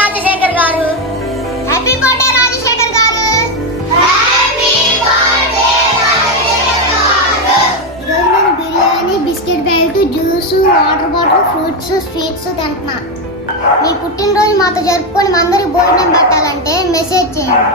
రాజశేఖర్ గారు. Happy birthday Rajasekhar గారు. ఈరోజు నేను biryani, biscuit packet, juice, water bottle, fruits, sweets తింటున్నా. మీ పుట్టినరోజు మాతో జరుపుకొని మా అందరికి భోజనం పెట్టాలంటే మెసేజ్ చేయండి.